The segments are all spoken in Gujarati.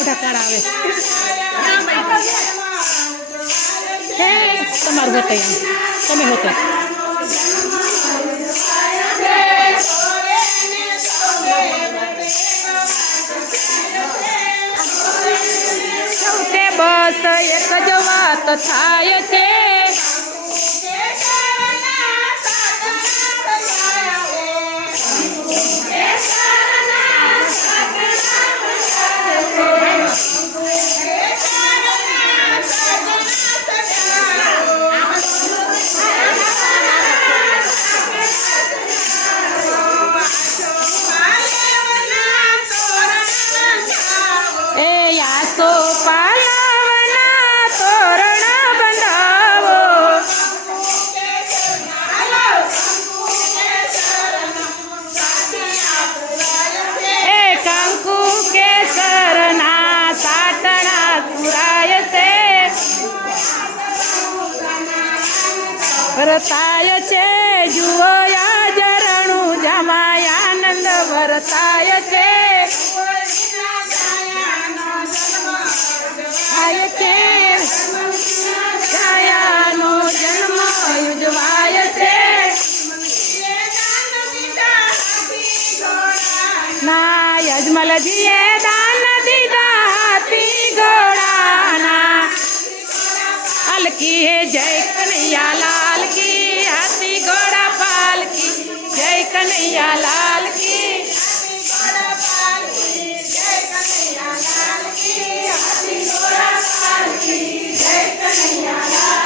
મોટા આવે. તમારું હોતા તમે હોતા. બસ એક જ વાત થાય છે. વરતાય છે, જુઓ આ ઝરણું જમાય, આનંદ વરતાય છે. થાય છે છાયાનો જન્મ ઉજવાય છે. ના યજમલજીએ દાન દીધા હતી ગો लाल की है, जय कन्हैया लाल की। हाथी घोड़ा पाल की। जय कन्हैया लाल की। जय कन्हैया लाल की।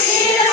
Yes.